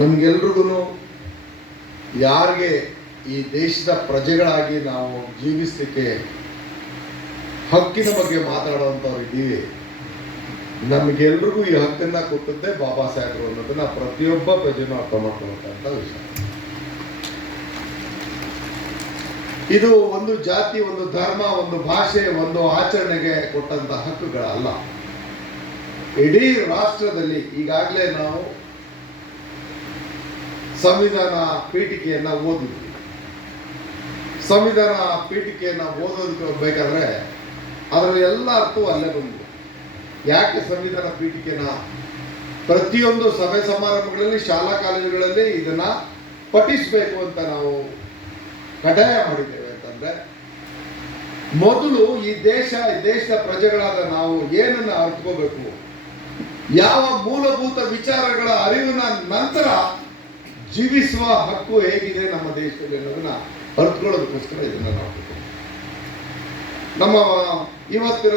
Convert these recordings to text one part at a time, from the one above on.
ನಮಗೆಲ್ರಿಗೂ ಯಾರಿಗೆ ಈ ದೇಶದ ಪ್ರಜೆಗಳಾಗಿ ನಾವು ಜೀವಿಸಲಿಕ್ಕೆ ಹಕ್ಕಿನ ಬಗ್ಗೆ ಮಾತಾಡುವಂಥವ್ರು ಇದ್ದೀವಿ, ನಮಗೆಲ್ರಿಗೂ ಈ ಹಕ್ಕನ್ನ ಕೊಟ್ಟದ್ದೇ ಬಾಬಾ ಸಾಹೇಬರು ಅನ್ನೋದನ್ನ ಪ್ರತಿಯೊಬ್ಬ ಪ್ರಜೆನೂ ಅರ್ಥ ಮಾಡ್ಕೊಳ್ಳುವಂಥ ವಿಷಯ. ಇದು ಒಂದು ಜಾತಿ, ಒಂದು ಧರ್ಮ, ಒಂದು ಭಾಷೆ, ಒಂದು ಆಚರಣೆಗೆ ಕೊಟ್ಟಂತ ಹಕ್ಕುಗಳಲ್ಲ. ಇಡೀ ರಾಷ್ಟ್ರದಲ್ಲಿ ಈಗಾಗಲೇ ನಾವು ಸಂವಿಧಾನ ಪೀಠಿಕೆಯನ್ನ ಓದಿದ್ವಿ. ಸಂವಿಧಾನ ಪೀಠಿಕೆಯನ್ನ ಓದೋದಕ್ಕೆ ಅದರಲ್ಲಿ ಎಲ್ಲ ಅರ್ಥವೂ ಅಲ್ಲೇ ಬಂದಿದೆ. ಯಾಕೆ ಸಂವಿಧಾನ ಪೀಠಿಕೆನ ಪ್ರತಿಯೊಂದು ಸಭೆ ಸಮಾರಂಭಗಳಲ್ಲಿ, ಶಾಲಾ ಕಾಲೇಜುಗಳಲ್ಲಿ ಇದನ್ನ ಪಠಿಸಬೇಕು ಅಂತ ನಾವು ಕಡ್ಡಾಯ ಮಾಡಿದ್ದೇವೆ ಅಂತಂದ್ರೆ, ಮೊದಲು ಈ ದೇಶದ ಪ್ರಜೆಗಳಾದ ನಾವು ಏನನ್ನ ಅರ್ಥಕೋಬೇಕು, ಯಾವ ಮೂಲಭೂತ ವಿಚಾರಗಳ ಅರಿವಿನ ನಂತರ ಜೀವಿಸುವ ಹಕ್ಕು ಹೇಗಿದೆ ನಮ್ಮ ದೇಶದಲ್ಲಿ ಅನ್ನೋದನ್ನ ಅರ್ಥಕೊಳ್ಳೋದಕ್ಕೋಸ್ಕರ ಇದನ್ನ ನಾವು ನಮ್ಮ ಇವತ್ತಿನ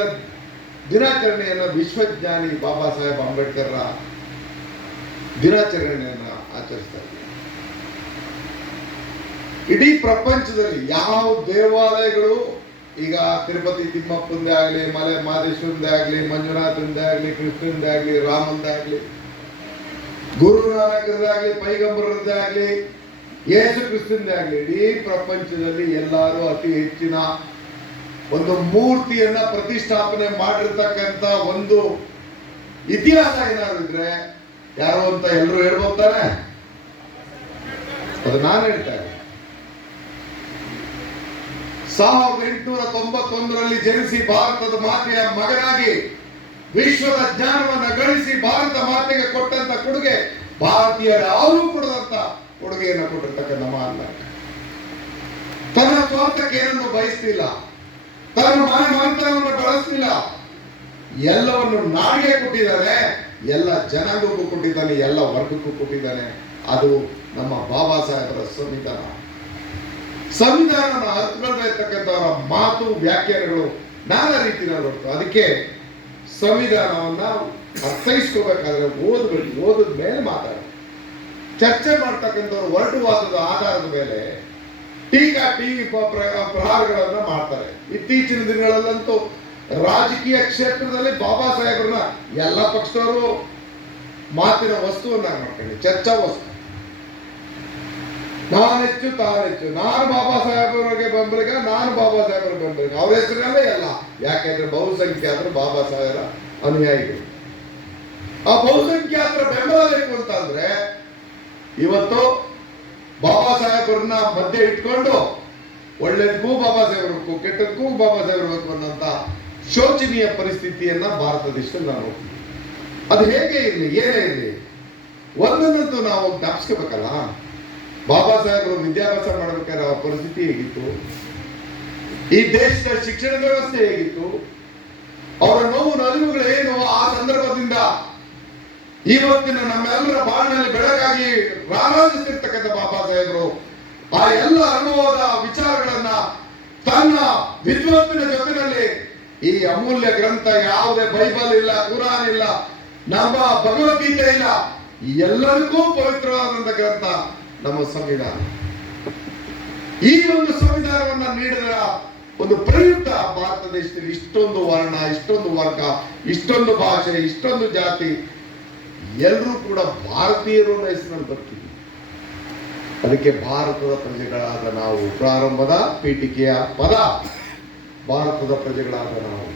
ದಿನಾಚರಣೆಯನ್ನು ವಿಶ್ವಜ್ಞಾನಿ ಬಾಬಾ ಸಾಹೇಬ್ ಅಂಬೇಡ್ಕರ್ ದಿನಾಚರಣೆಯನ್ನು ಆಚರಿಸ್ತಾ ಇದ್ದೀವಿ. ಇಡೀ ಪ್ರಪಂಚದಲ್ಲಿ ಯಾವ ದೇವಾಲಯಗಳು, ಈಗ ತಿರುಪತಿ ತಿಮ್ಮಪ್ಪಂದೇ ಆಗಲಿ, ಮಲೆ ಮಹದೇಶ್ವರಂದೇ ಆಗಲಿ, ಮಂಜುನಾಥಂದೇ ಆಗಲಿ, ಕೃಷ್ಣಂದೇ ಆಗಲಿ, ರಾಮಂದೇ ಆಗಲಿ, ಗುರುನಾನಕರದೇ ಆಗಲಿ, ಪೈಗಂಬರದ್ದೇ ಆಗಲಿ, ಯೇಸು ಕ್ರಿಸ್ತಂದೇ ಆಗಲಿ, ಇಡೀ ಪ್ರಪಂಚದಲ್ಲಿ ಎಲ್ಲರೂ ಅತಿ ಹೆಚ್ಚಿನ ಒಂದು ಮೂರ್ತಿಯನ್ನ ಪ್ರತಿಷ್ಠಾಪನೆ ಮಾಡಿರ್ತಕ್ಕಂಥ ಒಂದು ಇತಿಹಾಸ ಏನಾದ್ರು ಇದ್ರೆ ಯಾರು ಅಂತ ಎಲ್ಲರೂ ಹೇಳ್ಬೋದಾನೆ? ಅದು ನಾನು ಹೇಳ್ತಾ ಇದ್ದೀನಿ. 1891ರಲ್ಲಿ ಜನಿಸಿ ಭಾರತದ ಮಾತೆಯ ಮಗನಾಗಿ ವಿಶ್ವದ ಜ್ಞಾನವನ್ನು ಗಳಿಸಿ ಭಾರತ ಮಾತೆಗೆ ಕೊಟ್ಟಂತ ಕೊಡುಗೆ ಭಾರತೀಯರ ಯಾರೂ ಕೊಡದಂತ ಕೊಡುಗೆಯನ್ನು ಕೊಟ್ಟಿರ್ತಕ್ಕಂಥ ಮಹಾನ್ ನಾಯಕ. ತನ್ನ ಸ್ವಾರ್ಥಕ್ಕೆ ಏನನ್ನು ಬಯಸ್ತಿಲ್ಲ, ತನ್ನ ಮಾನವತನವನ್ನು ಬಳಸಲಿಲ್ಲ, ಎಲ್ಲವನ್ನು ನಾಡಿಗೆ ಕೊಟ್ಟಿದ್ದಾನೆ, ಎಲ್ಲ ಜನಾಂಗಕ್ಕೂ ಕೊಟ್ಟಿದ್ದಾನೆ, ಎಲ್ಲ ವರ್ಗಕ್ಕೂ ಕೊಟ್ಟಿದ್ದಾನೆ. ಅದು ನಮ್ಮ ಬಾಬಾ ಸಾಹೇಬರ ಸಂವಿಧಾನ. ಸಂವಿಧಾನ ಅರ್ಥಕೊಳ್ತಾ ಇರ್ತಕ್ಕಂಥವರ ಮಾತು, ವ್ಯಾಖ್ಯಾನಗಳು ನಾನಾ ರೀತಿಯಲ್ಲಿ ಹೊರತು. ಅದಕ್ಕೆ ಸಂವಿಧಾನವನ್ನ ಅರ್ಥೈಸ್ಕೋಬೇಕಾದ್ರೆ ಓದಿದ ಮೇಲೆ ಮಾತಾಡ, ಚರ್ಚೆ ಮಾಡ್ತಕ್ಕಂಥವ್ರು ಹೊರಟುವಾದದ ಆಧಾರದ ಮೇಲೆ ಟೀಕಾ ಟಿವಿ ಪ್ರಹಾರಗಳನ್ನ ಮಾಡ್ತಾರೆ. ಇತ್ತೀಚಿನ ದಿನಗಳಲ್ಲಂತೂ ರಾಜಕೀಯ ಕ್ಷೇತ್ರದಲ್ಲಿ ಬಾಬಾ ಸಾಹೇಬ್ರನ್ನ ಎಲ್ಲ ಪಕ್ಷದವರು ಮಾತಿನ ವಸ್ತುವನ್ನಾಗಿ ಮಾಡ್ಕೊಂಡು, ಚರ್ಚಾ ವಸ್ತು. ನಾನೆಚ್ಚು ತಾನೆಚ್ಚು, ನಾನು ಬಾಬಾ ಸಾಹೇಬರಿಗೆ ಬೆಂಬಲಿಗ, ನಾನು ಬಾಬಾ ಸಾಹೇಬರ ಬೆಂಬಲಿಗ, ಅವ್ರ ಹೆಸರಲ್ಲೇ ಎಲ್ಲ. ಯಾಕೆಂದ್ರೆ ಬಹುಸಂಖ್ಯಾತರು ಬಾಬಾ ಸಾಹೇಬರ ಅನುಯಾಯಿಗಳು. ಆ ಬಹುಸಂಖ್ಯಾತರ ಬೆಂಬಲ ಬೇಕು ಅಂತಂದ್ರೆ ಇವತ್ತು ಬಾಬಾ ಸಾಹೇಬರನ್ನ ಮಧ್ಯೆ ಇಟ್ಕೊಂಡು ಒಳ್ಳೆದಕ್ಕೂ ಬಾಬಾ ಸಾಹೇಬರಕ್ಕೂ, ಕೆಟ್ಟದಕ್ಕೂ ಬಾಬಾ ಸಾಹೇಬರಬೇಕು ಅನ್ನೋಂಥ ಶೋಚನೀಯ ಪರಿಸ್ಥಿತಿಯನ್ನ ಭಾರತ ದೇಶದಲ್ಲಿ ನಾವು ನೋಡ್ತೀವಿ. ಅದು ಹೇಗೆ ಇರಲಿ, ಏನೇ ಇರಲಿ, ಒಂದನ್ನಂತೂ ನಾವು ಜ್ಞಾಪಿಸ್ಕೋಬೇಕಲ್ಲ. ಬಾಬಾ ಸಾಹೇಬರು ವಿದ್ಯಾಭ್ಯಾಸ ಮಾಡಬೇಕಾದ್ರೆ ಅವರ ಪರಿಸ್ಥಿತಿ ಹೇಗಿತ್ತು, ಈ ದೇಶದ ಶಿಕ್ಷಣ ವ್ಯವಸ್ಥೆ ಹೇಗಿತ್ತು, ಅವರ ನೋವು ನಲಿವುಗಳು ಏನು, ಆ ಸಂದರ್ಭದಿಂದ ಇವತ್ತಿನ ನಮ್ಮೆಲ್ಲರ ಬಾಳಿನಲ್ಲಿ ಬೆಳಗಾಗಿ ರಾರಾಜಿಸ್ತಿರ್ತಕ್ಕಂಥ ಬಾಬಾ ಸಾಹೇಬರು ಆ ಎಲ್ಲ ಅನುಭವದ ವಿಚಾರಗಳನ್ನ ತನ್ನ ವಿದ್ವತ್ತಿನ ಜೊತೆಯಲ್ಲಿ ಈ ಅಮೂಲ್ಯ ಗ್ರಂಥ, ಯಾವುದೇ ಬೈಬಲ್ ಇಲ್ಲ, ಕುರಾನ್ ಇಲ್ಲ, ನಮ್ಮ ಭಗವದ್ಗೀತೆ ಇಲ್ಲ, ಎಲ್ಲರಿಗೂ ಪವಿತ್ರವಾದಂತ ಗ್ರಂಥ ನಮ್ಮ ಸಂವಿಧಾನ. ಈ ಒಂದು ಸಂವಿಧಾನವನ್ನ ನೀಡಿದ ಒಂದು ಪ್ರಯುಕ್ತ ಭಾರತ ದೇಶದಲ್ಲಿ ಇಷ್ಟೊಂದು ವರ್ಣ, ಇಷ್ಟೊಂದು ವರ್ಗ, ಇಷ್ಟೊಂದು ಭಾಷೆ, ಇಷ್ಟೊಂದು ಜಾತಿ, ಎಲ್ಲರೂ ಕೂಡ ಭಾರತೀಯರು ಅನ್ನೋ ಹೆಸರಿನಲ್ಲಿ ಬರ್ತೀವಿ. ಅದಕ್ಕೆ ಭಾರತದ ಪ್ರಜೆಗಳಾದ ನಾವು, ಪ್ರಾರಂಭದ ಪೀಠಿಕೆಯ ಪದ ಭಾರತದ ಪ್ರಜೆಗಳಾದ ನಾವು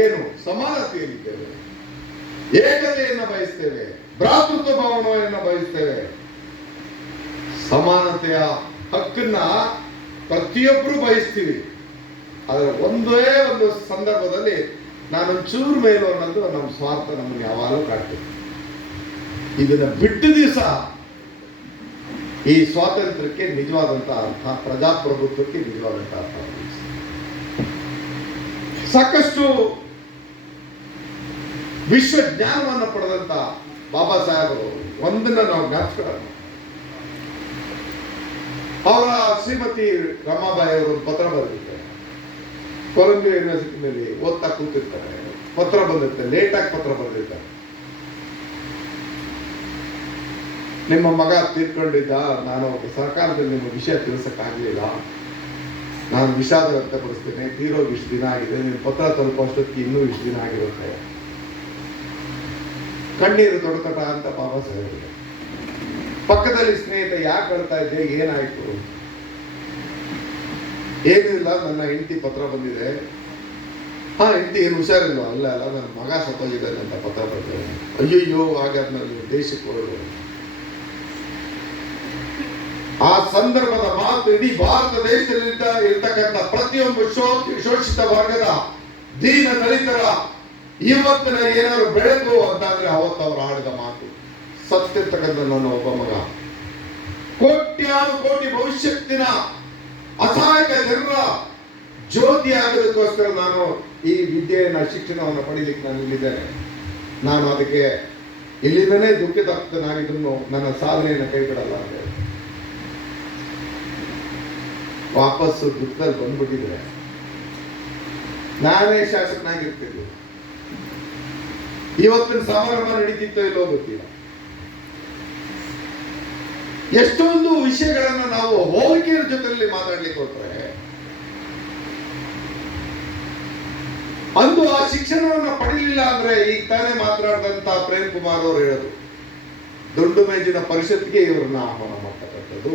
ಏನು ಸಮಾನತೆಯಲ್ಲಿದ್ದೇವೆ, ಏಕತೆಯನ್ನು ಬಯಸ್ತೇವೆ, ಭ್ರಾತೃತ್ವ ಭಾವನೆಯನ್ನು ಬಯಸ್ತೇವೆ. ಸಮಾನತೆಯ ಹಕ್ಕನ್ನ ಪ್ರತಿಯೊಬ್ಬರು ಬಯಸ್ತೀವಿ. ಆದರೆ ಒಂದೇ ಒಂದು ಸಂದರ್ಭದಲ್ಲಿ ನಾನೊಂಚೂರು ಮೇಲು ಅನ್ನೋದು ನಮ್ಮ ಸ್ವಾರ್ಥ ನಮ್ಮನ್ನು ಯಾವಾಗಲೂ ಕಾಡ್ತೀವಿ. ಇದನ್ನ ಬಿಟ್ಟ ದಿವಸ ಈ ಸ್ವಾತಂತ್ರ್ಯಕ್ಕೆ ನಿಜವಾದಂತಹ ಅರ್ಥ, ಪ್ರಜಾಪ್ರಭುತ್ವಕ್ಕೆ ನಿಜವಾದಂತಹ ಅರ್ಥ. ಸಾಕಷ್ಟು ವಿಶ್ವ ಜ್ಞಾನವನ್ನು ಪಡೆದಂತ ಬಾಬಾ ಸಾಹೇಬರು ಒಂದನ್ನ ನಾವು ಜ್ಞಾಪಿಸ್ಕೊಳ್ಳೋಣ. ಅವರ ಶ್ರೀಮತಿ ರಮಾಬಾಯಿ ಅವರು ಪತ್ರ ಬರೆದಿದ್ದಾರೆ. ಕೊಲಂಬಿಯಾ ಯೂನಿವರ್ಸಿಟಿನಲ್ಲಿ ಓದ್ತಾ ಕೂತಿರ್ತಾರೆ, ಪತ್ರ ಬಂದಿರ್ತಾರೆ, ಲೇಟಾಗಿ ಪತ್ರ ಬರೆದಿರ್ತಾರೆ. ನಿಮ್ಮ ಮಗ ತೀರ್ಕೊಂಡಿದ್ದ, ನಾನು ಸರ್ಕಾರದಲ್ಲಿ ನಿಮ್ಮ ವಿಷಯ ತಿಳಿಸಕ್ಕಾಗಲಿಲ್ಲ, ನಾನು ವಿಷಾದ ವ್ಯಕ್ತಪಡಿಸ್ತೇನೆ, ತೀರೋಗಿ ಇಷ್ಟು ದಿನ ಆಗಿದೆ, ನಿಮ್ಮ ಪತ್ರ ತಲುಪೋಷ್ಟೊತ್ತಿಗೆ ಇನ್ನೂ ಇಷ್ಟು ದಿನ ಆಗಿರುತ್ತೆ. ಕಣ್ಣೀರು ತೊಡಕಟ ಅಂತ ಬಾಬಾ ಸಾಹೇಬ್. ಪಕ್ಕದಲ್ಲಿ ಸ್ನೇಹಿತ, ಯಾಕೆ ಅಳ್ತಾ ಇದ್ದೆ, ಏನಾಯ್ತು? ಏನೂ ಇಲ್ಲ, ನನ್ನ ಹೆಂಡತಿ ಪತ್ರ ಬಂದಿದೆ. ಹೆಂಡತಿ ಏನು ಹುಷಾರಿಲ್ವ? ಅಲ್ಲ ನನ್ನ ಮಗ ಸತ್ತೋಗಿದ್ದಾನೆ ಅಂತ ಪತ್ರ ಬಂದಿದೆ. ಅಯ್ಯಯ್ಯೋ, ಹಾಗಾದ್ಮೇಲೆ ನೀವು ದೇಶಕ್ಕೆ ಹೋಗೋದು. ಆ ಸಂದರ್ಭದ ಮಾತು ಇಡೀ ಭಾರತ ದೇಶದಲ್ಲಿ ಇರ್ತಕ್ಕಂಥ ಪ್ರತಿಯೊಂದು ಶೋಷಿತ ವರ್ಗದ ದೀನ ದಲಿತರ ಇವತ್ತಿನ ಏನಾದ್ರು ಬೆಳಕು ಅಂತಂದ್ರೆ ಅವತ್ತು ಅವರು ಆಡಿದ ಮಾತು. ಸತ್ತಿರ್ತಕ್ಕಂಥ ನನ್ನ ಒಬ್ಬ ಮಗ, ಕೋಟ್ಯಾನು ಕೋಟಿ ಭವಿಷ್ಯತ್ತಿನ ಅಸಹಾಯಕ ಜನರ ಜ್ಯೋತಿ ಆಗೋದಕ್ಕೋಸ್ಕರ ನಾನು ಈ ವಿದ್ಯೆಯನ್ನ, ಶಿಕ್ಷಣವನ್ನು ಪಡೀಲಿಕ್ಕೆ ನಾನು ಇಲ್ಲಿದ್ದೇನೆ. ನಾನು ಅದಕ್ಕೆ ಇಲ್ಲಿಂದನೇ ದುಃಖಿತನಾಗಿದ್ದು ನನ್ನ ಸಾಧನೆಯನ್ನು ಕೈ ಬಿಡಲ್ಲ ಅಂತ ಹೇಳಿ ವಾಪಸ್ಸು ದುಃಖದಲ್ಲಿ ಬಂದ್ಬಿಟ್ಟಿದ್ರೆ ನಾನೇ ಶಾಸಕನಾಗಿರ್ತಿದ್ದೆ. ಇವತ್ತಿನ ಸಮಾರಂಭ ನಡೀತಿತ್ತೋ ಇಲ್ಲೋ ಗೊತ್ತಿಲ್ಲ. ಎಷ್ಟೊಂದು ವಿಷಯಗಳನ್ನ ನಾವು ಹೋಲಿಕೆಯ ಜೊತೆಯಲ್ಲಿ ಮಾತಾಡ್ಲಿಕ್ಕೆ ಹೋಗ್ತಾರೆ. ಅಂದು ಆ ಶಿಕ್ಷಣವನ್ನು ಪಡೀಲಿಲ್ಲ ಅಂದ್ರೆ ಈಗ ತಾನೇ ಮಾತನಾಡಿದಂತ ಪ್ರೇಮ್ ಕುಮಾರ್ ಅವರು ಹೇಳೋದು, ದೊಡ್ಡ ಮೇಜಿನ ಪರಿಷತ್ಗೆ ಇವ್ರನ್ನ ಆಹ್ವಾನ ಮಾಡ್ತಕ್ಕಂಥದ್ದು.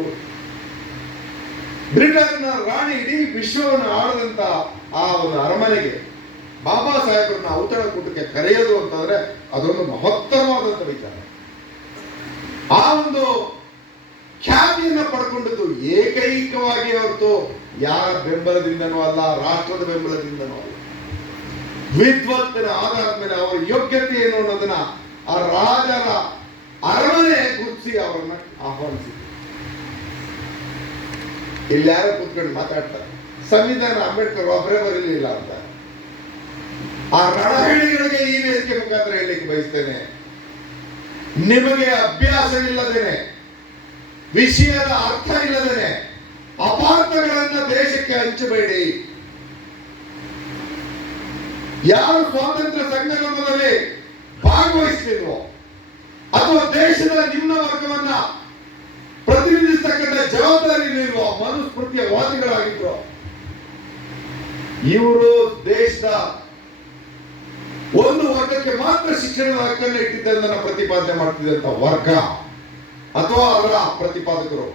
ಬ್ರಿಟನ್ನ ರಾಣಿ ಇಡೀ ವಿಶ್ವವನ್ನು ಆಳದಂತ ಆ ಒಂದು ಅರಮನೆಗೆ ಬಾಬಾ ಸಾಹೇಬ್ರನ್ನ ಔತಣಕೂಟಕ್ಕೆ ಕರೆಯೋದು ಅಂತಂದ್ರೆ ಅದೊಂದು ಮಹತ್ತರವಾದಂತ ವಿಚಾರ. ಆ ಒಂದು ಖ್ಯಾತಿಯನ್ನ ಪಡ್ಕೊಂಡದ್ದು ಏಕೈಕವಾಗಿ ಹೊರತು ಯಾರ ಬೆಂಬಲದಿಂದನೂ ಅಲ್ಲ, ರಾಷ್ಟ್ರದ ಬೆಂಬಲದಿಂದನೂ ಅಲ್ಲ. ವಿದ್ವತ್ತಿನ ಆಧಾರದ ಮೇಲೆ ಅವರ ಯೋಗ್ಯತೆ ಏನು ಅನ್ನೋದನ್ನ ಆ ರಾಜರ ಅರಮನೆ ಗುರುತಿಸಿ ಅವರನ್ನ ಆಹ್ವಾನಿಸಿದ್ರು. ಇಲ್ಲಿ ಯಾರೋ ಕೂತ್ಕೊಂಡು ಮಾತಾಡ್ತಾರೆ, ಸಂವಿಧಾನ ಅಂಬೇಡ್ಕರ್ ಒಬ್ಬರೇ ಬರಲಿಲ್ಲ ಅಂತ. ಆ ರಣಹಳ್ಳಿಗಳಿಗೆ ಈ ವೇದಿಕೆ ಮುಖಾಂತರ ಹೇಳಲಿಕ್ಕೆ ಬಯಸ್ತೇನೆ, ನಿಮಗೆ ಅಭ್ಯಾಸವಿಲ್ಲದೇನೆ, ವಿಷಯದ ಅರ್ಥ ಇಲ್ಲದೇನೆ ಅಪಾರ್ಥಗಳನ್ನ ದೇಶಕ್ಕೆ ಹಂಚಬೇಡಿ. ಯಾರು ಸ್ವಾತಂತ್ರ್ಯ ಸಂಗ್ರಾಮದಲ್ಲಿ ಭಾಗವಹಿಸಲಿಲ್ವೋ ಅಥವಾ ದೇಶದ ನಿಮ್ನ ವರ್ಗವನ್ನ ಪ್ರತಿನಿಧಿಸತಕ್ಕಂಥ ಜವಾಬ್ದಾರಿ ಇರುವ ಮನುಸ್ಮೃತಿಯ ವಾದಿಗಳಾಗಿದ್ರು. ಇವರು ದೇಶದ ಒಂದು ವರ್ಗಕ್ಕೆ ಮಾತ್ರ ಶಿಕ್ಷಣದ ಹಕ್ಕನ್ನು ಇಟ್ಟಿದ್ದನ್ನ ಪ್ರತಿಪಾದನೆ ಮಾಡ್ತಿದ್ದಂತ ವರ್ಗ ಅಥವಾ ಅವರ ಪ್ರತಿಪಾದಕರು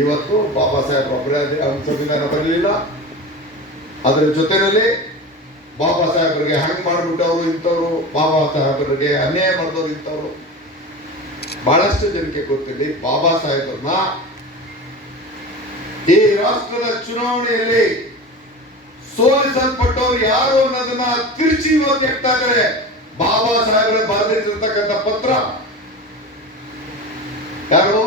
ಇವತ್ತು ಬಾಬಾ ಸಾಹೇಬ್ ಒಬ್ಬರೇ ಸಂವಿಧಾನ ಬರಲಿಲ್ಲ. ಅದರ ಜೊತೆಯಲ್ಲಿ ಬಾಬಾ ಸಾಹೇಬರಿಗೆ ಹಂಗ್ ಮಾಡ್ಬಿಟ್ಟವರು ಇಂಥವ್ರು, ಬಾಬಾ ಸಾಹೇಬರಿಗೆ ಅನ್ಯಾಯ ಮಾಡಿದವರು ಇಂಥವ್ರು. ಬಹಳಷ್ಟು ಜನಕ್ಕೆ ಗೊತ್ತಿಲ್ಲ ಬಾಬಾ ಸಾಹೇಬ್ರನ್ನ ಈ ರಾಷ್ಟ್ರದ ಚುನಾವಣೆಯಲ್ಲಿ ಸೋಲಿಸಲ್ಪಟ್ಟವರು ಯಾರು ಅನ್ನೋದನ್ನ ತಿರುಚಿ ಇವತ್ತು ಹೇಳ್ತಾ ಇದ್ದಾರೆ. ಬಾಬಾ ಸಾಹೇಬ್ರ ಬರೆದಿಟ್ಟಿರ್ತಕ್ಕಂಥ ಪತ್ರ ಯಾರು?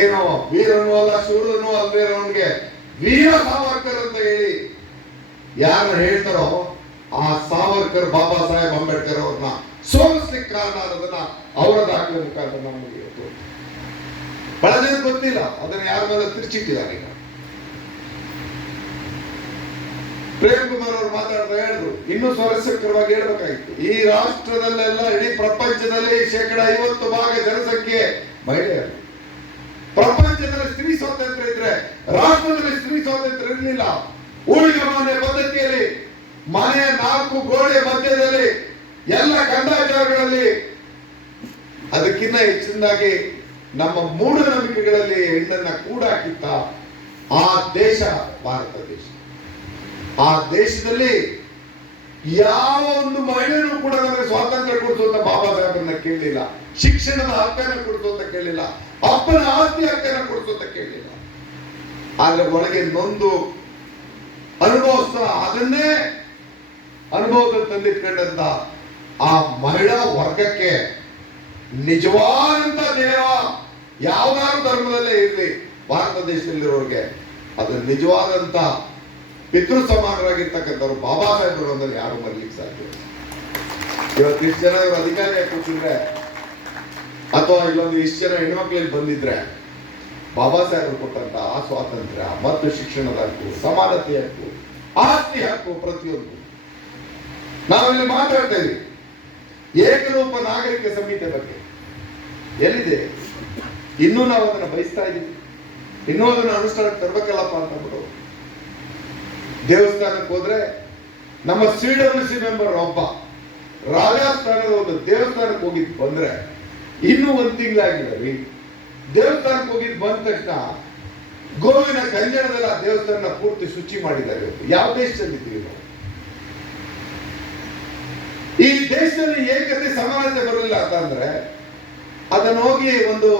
ಏನೋ ವೀರನೂ ಅಲ್ಲ, ಶೂರನೂ ಅಲ್ವೇರೋನ್ಗೆ ವೀರ ಸಾವರ್ಕರ್ ಅಂತ ಹೇಳಿ ಯಾರು ಹೇಳ್ತಾರೋ ಆ ಸಾವರ್ಕರ್ ಬಾಬಾ ಸಾಹೇಬ್ ಅಂಬೇಡ್ಕರ್ ಅವ್ರನ್ನ ಸೋಲಿಸ್ಲಿಕ್ಕೆ ಕಾರಣ ಅನ್ನೋದನ್ನ ಅವರ ದಾಖಲೆ ಮುಖಾಂತರ ನಮಗೆ ಇವತ್ತು ಬಹಳ ಜನ ಗೊತ್ತಿಲ್ಲ. ಅದನ್ನ ಯಾರ ಮೇಲೆ ತಿರ್ಚಿಟ್ಟಿದ್ದಾರೆ. ಈಗ ಪ್ರೇಮ್ ಕುಮಾರ್ ಅವರು ಮಾತಾಡ್ತಾ ಹೇಳಿದ್ರು, ಇನ್ನೂ ಸ್ವಾರಸ್ಯಕರವಾಗಿ ಹೇಳ್ಬೇಕಾಗಿತ್ತು. ಈ ರಾಷ್ಟ್ರದಲ್ಲೆಲ್ಲ ಇಡೀ ಪ್ರಪಂಚದಲ್ಲಿ 50% ಜನಸಂಖ್ಯೆ ಮಹಿಳೆಯರು. ಪ್ರಪಂಚದಲ್ಲಿ ಸ್ತ್ರೀ ಸ್ವಾತಂತ್ರ್ಯ ಇದ್ರೆ ರಾಷ್ಟ್ರದಲ್ಲಿ ಸ್ತ್ರೀ ಸ್ವಾತಂತ್ರ್ಯ ಇರಲಿಲ್ಲ. ಊಳಿಗಮಾನ್ಯ ಪದ್ಧತಿಯಲ್ಲಿ ಮನೆಯ 4 ಗೋಡೆ ಮಧ್ಯದಲ್ಲಿ ಎಲ್ಲ ಕಂದಾಚಾರಗಳಲ್ಲಿ ಅದಕ್ಕಿಂತ ಹೆಚ್ಚಿನದಾಗಿ ನಮ್ಮ ಮೂಢನಂಬಿಕೆಗಳಲ್ಲಿ ಹೆಣ್ಣನ್ನ ಕೂಡಾಕಿತ್ತ ಆ ದೇಶ ಭಾರತ ದೇಶ. ಆ ದೇಶದಲ್ಲಿ ಯಾವ ಒಂದು ಮಹಿಳೆಯೂ ಕೂಡ ನಮಗೆ ಸ್ವಾತಂತ್ರ್ಯ ಕೊಡಿಸುವಂತ ಬಾಬಾ ಸಾಹೇಬರನ್ನ ಕೇಳಲಿಲ್ಲ. ಶಿಕ್ಷಣದ ಹಕ್ಕನ್ನು ಕೊಡಿಸುವಂತ ಕೇಳಲಿಲ್ಲ. ಅಪ್ಪನ ಆಸ್ತಿ ಹಕ್ಕನ್ನು ಕೊಡಿಸುವಂತ ಕೇಳಲಿಲ್ಲ. ಆದ್ರೆ ಒಳಗೆ ನೊಂದು ಅನುಭವಿಸ್ತಾ ಅದನ್ನೇ ಅನುಭವದಲ್ಲಿ ತಂದಿಟ್ಕೊಂಡಂತ ಆ ಮಹಿಳಾ ವರ್ಗಕ್ಕೆ ನಿಜವಾದಂತ ದೇವ ಯಾವ್ದಾದ್ರು ಧರ್ಮದಲ್ಲೇ ಇರಲಿ, ಭಾರತ ದೇಶದಲ್ಲಿರೋರಿಗೆ ಅದು ನಿಜವಾದಂತ ಪಿತೃ ಸಮಾನರಾಗಿರ್ತಕ್ಕಂಥವ್ರು ಬಾಬಾ ಸಾಹೇಬರು ಅಂದ್ರೆ ಯಾರು ಮರಲಿಕ್ಕೆ ಸಾಧ್ಯ. ಇವತ್ತು ಇಷ್ಟು ಜನ ಇವರು ಅಧಿಕಾರಿಯಾಗಿ ಕೂತಿದ್ರೆ ಅಥವಾ ಇಲ್ಲೊಂದು ಇಷ್ಟು ಜನ ಹೆಣ್ಮಕ್ಳಲ್ಲಿ ಬಂದಿದ್ರೆ ಬಾಬಾ ಸಾಹೇಬರು ಕೊಟ್ಟಂತ ಆ ಸ್ವಾತಂತ್ರ್ಯ ಮತ್ತು ಶಿಕ್ಷಣದ ಹಕ್ಕು, ಸಮಾನತೆ ಹಕ್ಕು, ಆಸ್ತಿ ಹಕ್ಕು ಪ್ರತಿಯೊಂದು ನಾವಿಲ್ಲಿ ಮಾತಾಡ್ತಾ ಇದ್ದೀವಿ. ಏಕರೂಪ ನಾಗರಿಕ ಸಂಹಿತೆ ಬಗ್ಗೆ ಎಲ್ಲಿದೆ? ಇನ್ನೂ ನಾವು ಅದನ್ನು ಬಯಸ್ತಾ ಇದ್ದೀವಿ, ಇನ್ನೂ ಅದನ್ನು ಅನುಷ್ಠಾನಕ್ಕೆ ತರಬೇಕಲ್ಲಪ್ಪ ಅಂತ ಬಿಡು. ದೇವಸ್ಥಾನಕ್ಕೆ ಹೋದ್ರೆ ನಮ್ಮ CWC ಮೆಂಬರ್ ಒಬ್ಬ ರಾಜಸ್ಥಾನದ ಒಂದು ದೇವಸ್ಥಾನಕ್ಕೆ ಹೋಗಿದ್ದು ಬಂದ್ರೆ ಇನ್ನೂ ಒಂದು ತಿಂಗಳಾಗಿದೆ ರೀ. ದೇವಸ್ಥಾನಕ್ಕೆ ಹೋಗಿದ್ದು ಬಂದ ತಕ್ಷಣ ಗೋವಿನ ಗಂಜನದಲ್ಲಿ ಆ ದೇವಸ್ಥಾನ ಪೂರ್ತಿ ಶುಚಿ ಮಾಡಿದ್ದಾರೆ. ಯಾವ ದೇಶದಲ್ಲಿ ಇದ್ದೀವಿ ನಾವು? ಈ ದೇಶದಲ್ಲಿ ಏಕತೆ ಸಮಾನತೆ ಬರಲಿಲ್ಲ ಅಂತಂದ್ರೆ ಅದನ್ನು ಹೋಗಿ ಒಂದು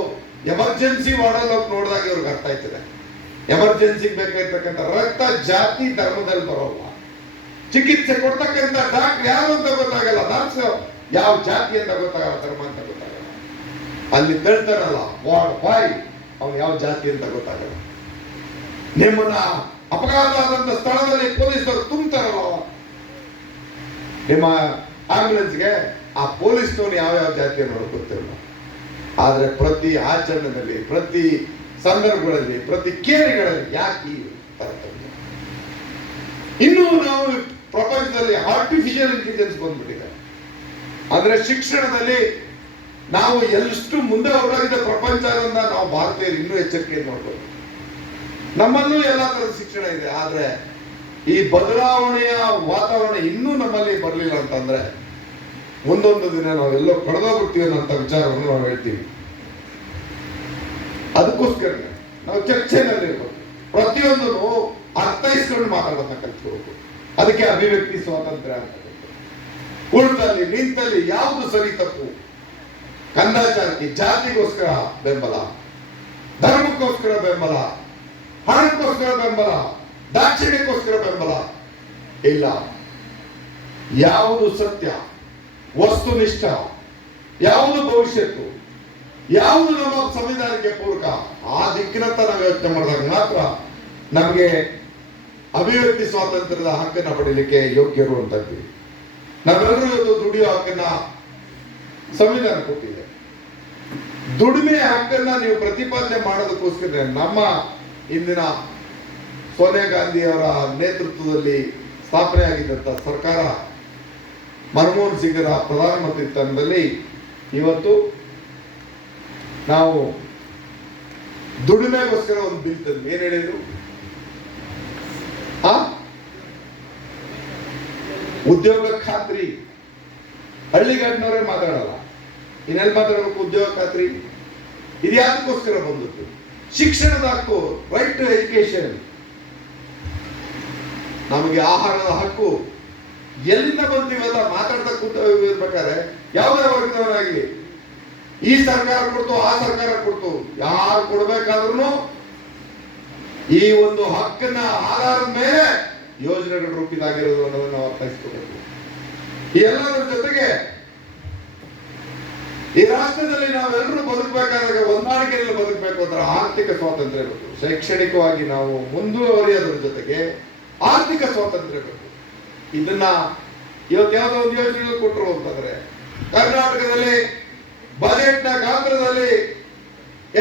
ಎಮರ್ಜೆನ್ಸಿ ವಾರ್ಡಲ್ಲಿ ಹೋಗಿ ನೋಡಿದಾಗ ಇವ್ರಿಗೆ ಅರ್ಥ ಆಯ್ತದೆ. ಎಮರ್ಜೆನ್ಸಿಗೆ ಬೇಕಾಗಿರ್ತಕ್ಕಂಥ ರಕ್ತ ಜಾತಿ ಧರ್ಮದಲ್ಲಿ ಬರೋಲ್ಲ. ಚಿಕಿತ್ಸೆ ಕೊಡ್ತಕ್ಕಂಥ ಡಾಕ್ಟರ್ ಯಾರು ಅಂತ ಗೊತ್ತಾಗಲ್ಲ, ನರ್ಸ್ ಯಾವ ಜಾತಿ ಅಂತ ಗೊತ್ತಾಗಲ್ಲ, ಧರ್ಮ ಅಂತ ಗೊತ್ತಾಗಲ್ಲ. ಅಲ್ಲಿ ತಳ್ತಾರಲ್ಲ ವಾರ್ಡ್ ಬಾಯ್, ಅವ್ನು ಯಾವ ಜಾತಿ ಅಂತ ಗೊತ್ತಾಗಲ್ಲ. ನಿಮ್ಮನ್ನ ಅಪಘಾತ ಆದಂತ ಸ್ಥಳದಲ್ಲಿ ಪೊಲೀಸರು ತುಂಬ್ತಾರಲ್ಲ ನಿಮ್ಮ ಆಂಬ್ಯುಲೆನ್ಸ್ಗೆ, ಆ ಪೊಲೀಸ್ನವನು ಯಾವ ಜಾತಿ ಅನ್ನೋದು ಗೊತ್ತಿರಲ್ಲ. ಆದ್ರೆ ಪ್ರತಿ ಆಚರಣೆಯಲ್ಲಿ, ಪ್ರತಿ ಸಂದರ್ಭಗಳಲ್ಲಿ, ಪ್ರತಿ ಕೇರಿಗಳಲ್ಲಿ ಯಾಕೆ ಈ ತಾರತಮ್ಯ? ಇನ್ನೂ ನಾವು ಪ್ರಪಂಚದಲ್ಲಿ ಆರ್ಟಿಫಿಷಿಯಲ್ ಇಂಟೆಲಿಜೆನ್ಸ್ ಬಂದ್ಬಿಟ್ಟಿದೆ. ಅಂದ್ರೆ ಶಿಕ್ಷಣದಲ್ಲಿ ನಾವು ಎಷ್ಟು ಮುಂದೆ ಹೊರಗಿದೆ ಪ್ರಪಂಚದಿಂದ ನಾವು ಭಾರತೀಯರು ಇನ್ನೂ ಎಚ್ಚರಿಕೆಯನ್ನು ನೋಡ್ಬೋದು. ನಮ್ಮಲ್ಲೂ ಎಲ್ಲ ತರದ ಶಿಕ್ಷಣ ಇದೆ, ಆದ್ರೆ ಈ ಬದಲಾವಣೆಯ ವಾತಾವರಣ ಇನ್ನೂ ನಮ್ಮಲ್ಲಿ ಬರಲಿಲ್ಲ ಅಂತಂದ್ರೆ ಒಂದೊಂದು ದಿನ ನಾವೆಲ್ಲೋ ಕಳೆದೋಗ್ಬಿಡ್ತೀವಿ ಅನ್ನೋಂಥ ವಿಚಾರವನ್ನು ನಾವು ಹೇಳ್ತೀವಿ. ಅದಕ್ಕೋಸ್ಕರ ನಾವು ಚರ್ಚೆನಲ್ಲಿ ಇರ್ಬೇಕು, ಪ್ರತಿಯೊಂದನ್ನು ಅರ್ಥೈಸ್ಕೊಂಡು ಮಾತಾಡೋದನ್ನ ಕಲ್ತ್ಕೋಬೇಕು. ಅದಕ್ಕೆ ಅಭಿವ್ಯಕ್ತಿ ಸ್ವಾತಂತ್ರ್ಯ ಅಂತ. ಕುಳಿತಲ್ಲಿ ನಿಂತಲ್ಲಿ ಯಾವುದು ಸರಿ ತಪ್ಪು, ಕಂದಾಚಾರಕ್ಕೆ ಜಾತಿಗೋಸ್ಕರ ಬೆಂಬಲ, ಧರ್ಮಕ್ಕೋಸ್ಕರ ಬೆಂಬಲ, ಹಣಕ್ಕೋಸ್ಕರ ಬೆಂಬಲ, ದಾಕ್ಷಿಣ್ಯಕ್ಕೋಸ್ಕರ ಬೆಂಬಲ ಇಲ್ಲ. ಯಾವುದು ಸತ್ಯ, ವಸ್ತುನಿಷ್ಠ, ಯಾವುದು ಭವಿಷ್ಯತ್ತು, ಯಾವುದು ನಮ್ಮ ಸಂವಿಧಾನಕ್ಕೆ ಪೂರಕ, ಆ ದಿಕ್ಕಿನತ್ತ ನಾವು ಯೋಚನೆ ಮಾಡಿದಾಗ ಮಾತ್ರ ನಮಗೆ ಅಭಿವ್ಯಕ್ತಿ ಸ್ವಾತಂತ್ರ್ಯದ ಹಕ್ಕನ್ನು ಪಡೀಲಿಕ್ಕೆ ಯೋಗ್ಯರು ಅಂತಂದ್ವಿ. ನಾವೆಲ್ಲರೂ ಇವತ್ತು ದುಡಿಯೋ ಹಕ್ಕನ್ನ ಸಂವಿಧಾನ ಕೊಟ್ಟಿದೆ. ದುಡಿಮೆಯ ಹಕ್ಕನ್ನ ನೀವು ಪ್ರತಿಪಾದನೆ ಮಾಡೋದಕ್ಕೋಸ್ಕರ ನಮ್ಮ ಇಂದಿನ ಸೋನಿಯಾ ಗಾಂಧಿ ಅವರ ನೇತೃತ್ವದಲ್ಲಿ ಸ್ಥಾಪನೆ ಆಗಿದ್ದಂಥ ಸರ್ಕಾರ, ಮನಮೋಹನ್ ಸಿಂಗರ ಪ್ರಧಾನಮಂತ್ರಿ ಸ್ಥಾನದಲ್ಲಿ ಇವತ್ತು ನಾವು ದುಡಿಮೆಗೋಸ್ಕರ ಒಂದು ಬಿಲ್ ತಂದು ಏನ್ ಹೇಳಿದ್ರು? ಉದ್ಯೋಗ ಖಾತ್ರಿ. ಹಳ್ಳಿಗಾಡಿನವರೇ ಮಾತಾಡಲ್ಲ, ಇನ್ನೆಲ್ಲಿ ಮಾತಾಡಬೇಕು? ಉದ್ಯೋಗ ಖಾತ್ರಿ. ಇದು ಯಾದಕ್ಕೋಸ್ಕರ ಬಂದದ್ದು? ಶಿಕ್ಷಣದ ಹಕ್ಕು, ರೈಟ್ ಟು ಎಜುಕೇಶನ್. ನಮಗೆ ಆಹಾರದ ಹಕ್ಕು ಎಲ್ಲಿಂದ ಬಂದಿವೆಲ್ಲ ಮಾತಾಡ್ತಾ ಕೂತಿರ್ಬೇಕಾದ್ರೆ ಯಾವುದೇ ವರ್ಗದವರಾಗಲಿ ಈ ಸರ್ಕಾರ ಕೊಡ್ತು, ಆ ಸರ್ಕಾರ ಕೊಡ್ತು, ಯಾರು ಕೊಡ್ಬೇಕಾದ್ರೂ ಈ ಒಂದು ಹಕ್ಕನ್ನ ಆಧಾರದ ಮೇಲೆ ಯೋಜನೆಗಳು ರೂಪಿತಾಗಿರೋದು ಅನ್ನೋದನ್ನ ನಾವು ಅರ್ಥೈಸ್ಕೋಬೇಕು. ಈ ಎಲ್ಲದರ ಜೊತೆಗೆ ಈ ರಾಷ್ಟ್ರದಲ್ಲಿ ನಾವೆಲ್ಲರೂ ಬದುಕಬೇಕಾದಾಗ ಹೊಂದಾಣಿಕೆಯಲ್ಲಿ ಬದುಕಬೇಕು ಅಂದ್ರೆ ಆರ್ಥಿಕ ಸ್ವಾತಂತ್ರ್ಯ ಬೇಕು. ಶೈಕ್ಷಣಿಕವಾಗಿ ನಾವು ಮುಂದುವರಿಯೋದ್ರ ಜೊತೆಗೆ ಆರ್ಥಿಕ ಸ್ವಾತಂತ್ರ್ಯ ಬೇಕು. ಇದನ್ನ ಇವತ್ತು ಯಾವುದೋ ಒಂದು ಯೋಜನೆ ಕೊಟ್ಟರು ಅಂತಂದ್ರೆ ಕರ್ನಾಟಕದಲ್ಲಿ ಬಜೆಟ್ನ ಗಾತ್ರದಲ್ಲಿ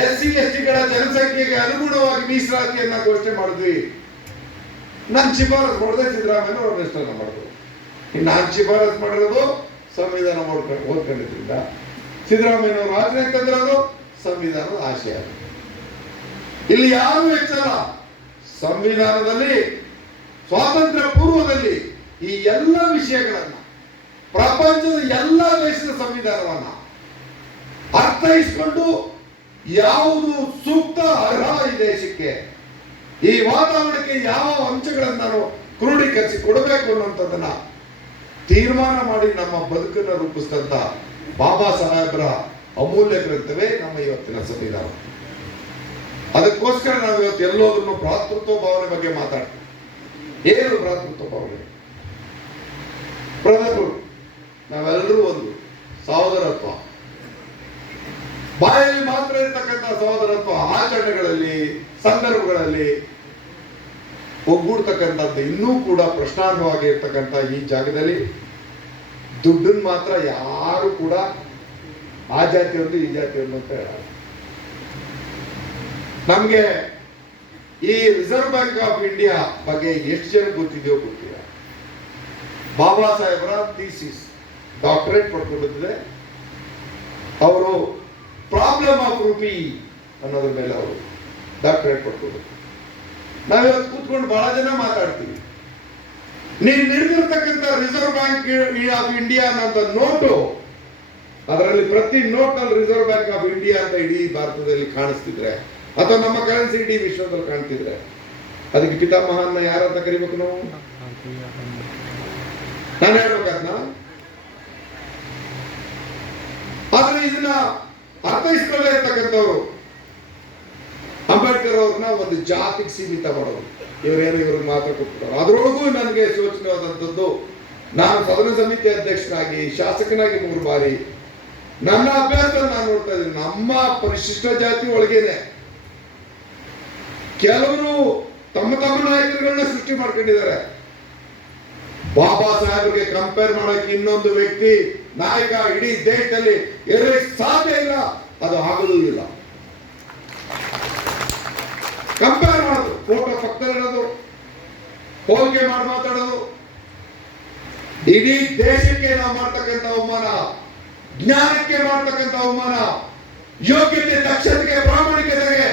SC STಗಳ ಜನಸಂಖ್ಯೆಗೆ ಅನುಗುಣವಾಗಿ ಮೀಸಲಾತಿಯನ್ನ ಘೋಷಣೆ ಮಾಡಿದ್ವಿ. ನಾನು ಶಿಫಾರಸ್ ಮಾಡಿದೆ, ಸಿದ್ದರಾಮಯ್ಯ ಅವ್ರ ಅನುಷ್ಠಾನ ಮಾಡಿದ್ರು. ನಾನು ಶಿಫಾರಸ್ ಮಾಡಿರೋದು ಸಂವಿಧಾನ ಓದ್ಕೊಂಡಿದ್ರಿಂದ, ಸಿದ್ದರಾಮಯ್ಯನವರು ಆಚರಣೆ ತಂದಿರೋದು ಸಂವಿಧಾನದ ಆಶಯ. ಇಲ್ಲಿ ಯಾರು ಹೆಚ್ಚಲ್ಲ. ಸಂವಿಧಾನದಲ್ಲಿ ಸ್ವಾತಂತ್ರ್ಯ ಪೂರ್ವದಲ್ಲಿ ಈ ಎಲ್ಲ ವಿಷಯಗಳನ್ನ, ಪ್ರಪಂಚದ ಎಲ್ಲ ದೇಶದ ಸಂವಿಧಾನವನ್ನ ಅರ್ಥೈಸಿಕೊಂಡು ಯಾವುದು ಸೂಕ್ತ ಅರ್ಹ ಈ ದೇಶಕ್ಕೆ, ಈ ವಾತಾವರಣಕ್ಕೆ ಯಾವ ಅಂಶಗಳನ್ನು ನಾನು ಕ್ರೋಢೀಕರಿಸಿ ಕೊಡಬೇಕು ಅನ್ನುವಂಥದ್ದನ್ನ ತೀರ್ಮಾನ ಮಾಡಿ ನಮ್ಮ ಬದುಕನ್ನು ರೂಪಿಸಿದಂತ ಬಾಬಾ ಸಾಹೇಬರ ಅಮೂಲ್ಯ ಗ್ರಂಥವೇ ನಮ್ಮ ಇವತ್ತಿನ ಸಂವಿಧಾನ. ಅದಕ್ಕೋಸ್ಕರ ನಾವು ಇವತ್ತು ಎಲ್ಲೋದ್ರೂ ಭ್ರಾತೃತ್ವ ಭಾವನೆ ಬಗ್ಗೆ ಮಾತಾಡ್ತೀವಿ. ಏನು ಭ್ರಾತೃತ್ವ ಭಾವನೆ? ಪ್ರಜೆಗಳು ನಾವೆಲ್ಲರೂ ಒಂದು ಸಹೋದರತ್ವ, ಬಾಯಲ್ಲಿ ಮಾತ್ರ ಇರ್ತಕ್ಕಂಥ ಸಹೋದರತ್ವ ಆಚರಣೆಗಳಲ್ಲಿ, ಸಂದರ್ಭಗಳಲ್ಲಿ ಒಗ್ಗೂಡ್ತಕ್ಕಂಥದ್ದು ಇನ್ನೂ ಕೂಡ ಪ್ರಶ್ನಾರ್ಹವಾಗಿ ಇರ್ತಕ್ಕಂಥ ಈ ಜಾಗದಲ್ಲಿ ದುಡ್ಡನ್ನು ಮಾತ್ರ ಯಾರು ಕೂಡ ಆ ಜಾತಿಯೊಂದು ಈ ಜಾತಿಯೊಂದು ಅಂತ ಹೇಳಲ್ಲ. ನಮ್ಗೆ ಈ ರಿಸರ್ವ್ ಬ್ಯಾಂಕ್ ಆಫ್ ಇಂಡಿಯಾ ಬಗ್ಗೆ ಎಷ್ಟು ಜನ ಗೊತ್ತಿದೆಯೋ ಗೊತ್ತಿಲ್ಲ. ಬಾಬಾ ಸಾಹೇಬರ ಥೀಸಿಸ್ ಡಾಕ್ಟರೇಟ್ ಪಡ್ಕೊಂಡಿದ್ದೆ. ಅವರು ಪ್ರಾಪರ್ ಪ್ರಾಬ್ಲಮ್ ಆಫ್ ರುಪಿ ಅನ್ನೋದ್ರ ಮೇಲೆ ಅವರು ಡಾಕ್ಟರೇಟ್ ಕೊಟ್ಟರು. ನಾವಿವತ್ತು ಕೂತ್ಕೊಂಡು ಬಹಳ ಜನ ಮಾತಾಡ್ತೀವಿ. ನೀವು ನಿರ್ಮಿರ್ತಕ್ಕಂಥ ರಿಸರ್ವ್ ಬ್ಯಾಂಕ್ ಆಫ್ ಇಂಡಿಯಾ ಅನ್ನೋ ನೋಟು, ಅದರಲ್ಲಿ ಪ್ರತಿ ನೋಟ್ನಲ್ಲಿ ರಿಸರ್ವ್ ಬ್ಯಾಂಕ್ ಆಫ್ ಇಂಡಿಯಾ ಅಂತ ಇಡೀ ಭಾರತದಲ್ಲಿ ಕಾಣಿಸ್ತಿದ್ರೆ, ಅಥವಾ ನಮ್ಮ ಕರೆನ್ಸಿ ಇಡೀ ವಿಶ್ವದಲ್ಲಿ ಕಾಣ್ತಿದ್ರೆ, ಅದಕ್ಕೆ ಪಿತಾಮಹನ್ನ ಯಾರಂತ ಕರಿಬೇಕು ನಾವು? ನಾನು ಹೇಳ್ಬೇಕದ್ನ. ಆದ್ರೆ ಇದನ್ನ ಅರ್ಥೈಸ್ಕೊಳ್ಳೇ ಇರ್ತಕ್ಕಂಥವ್ರು ಅಂಬೇಡ್ಕರ್ ಅವ್ರನ್ನ ಒಂದು ಜಾತಿಗೆ ಸೀಮಿತ ಮಾಡೋದು, ಇವ್ರಿಗೆ ಮಾತ್ರ ಕೊಟ್ಟಿದ್ದಾರೆ. ಅದರೊಳಗೂ ನನಗೆ ಶೋಚನೀಯವಾದಂಥದ್ದು, ನಾನು ಸದನ ಸಮಿತಿ ಅಧ್ಯಕ್ಷನಾಗಿ ಶಾಸಕನಾಗಿ 3 ಬಾರಿ ನನ್ನ ಅಭ್ಯಾಸ ನಾನು ನೋಡ್ತಾ ಇದ್ದೀನಿ. ನಮ್ಮ ಪರಿಶಿಷ್ಟ ಜಾತಿ ಒಳಗೇನೆ ಕೆಲವರು ತಮ್ಮ ನಾಯಕರುಗಳನ್ನ ಸೃಷ್ಟಿ ಮಾಡ್ಕೊಂಡಿದ್ದಾರೆ. ಬಾಬಾ ಸಾಹೇಬ್ರಿಗೆ ಕಂಪೇರ್ ಮಾಡೋಕೆ ಇನ್ನೊಂದು ವ್ಯಕ್ತಿ ನಾಯಕ ಇಡೀ ದೇಶದಲ್ಲಿ ಇರಲಿಕ್ಕೆ ಸಾಧ್ಯ ಇಲ್ಲ, ಅದು ಆಗಲೂ ಇಲ್ಲ. ಕಂಪೇರ್ ಮಾಡೋದು, ಫೋಟೋ ಪಕ್ಕದಲ್ಲಿಡೋದು, ಹೋಲಿಕೆ ಮಾಡಿ ಮಾತಾಡೋದು, ಇಡೀ ದೇಶಕ್ಕೆ ನಾವು ಮಾಡ್ತಕ್ಕಂಥ ಅವಮಾನ, ಜ್ಞಾನಕ್ಕೆ ಮಾಡ್ತಕ್ಕಂಥ ಅವಮಾನ, ಯೋಗ್ಯತೆ, ದಕ್ಷತೆಗೆ, ಪ್ರಾಮಾಣಿಕತೆಗೆ,